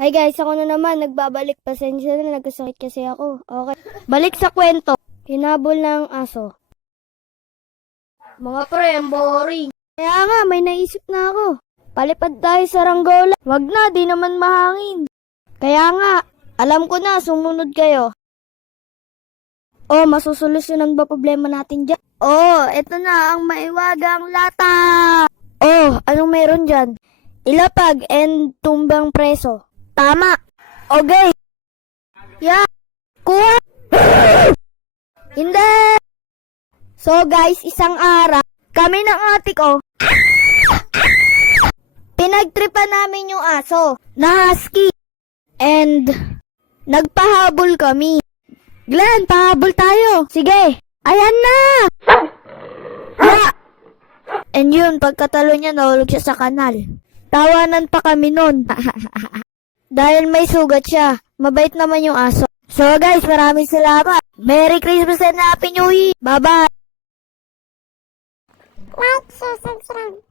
Hi guys, ako na naman, nagbabalik. Pasensya na, nagkasakit kasi ako. Okay. Balik sa kwento. Hinabol ng aso. Mga pre, ang boring. Kaya nga, may naisip na ako. Palipad tayo sa Ranggola. Wag na, di naman mahangin. Kaya nga, alam ko na, sumunod kayo. Oh, masusolusyonan ba problema natin dyan? Oh, eto na ang maiwagang lata. Oh, anong meron dyan? Ilapag and tumbang preso. Tama. Okay. Yeah. Kuha. Hindi. So guys, isang araw, kami ng ate ko, pinagtripan namin yung aso na husky. And nagpahabol kami. Glenn, pahabol tayo. Sige. Ayan na. Yeah. And yun, pagkatalo niya, nahulog siya sa kanal. Tawanan pa kami nun. Dahil may sugat siya. Mabait naman yung aso. So guys, maraming salamat. Merry Christmas and Happy New Year. Bye-bye. Like, share, subscribe.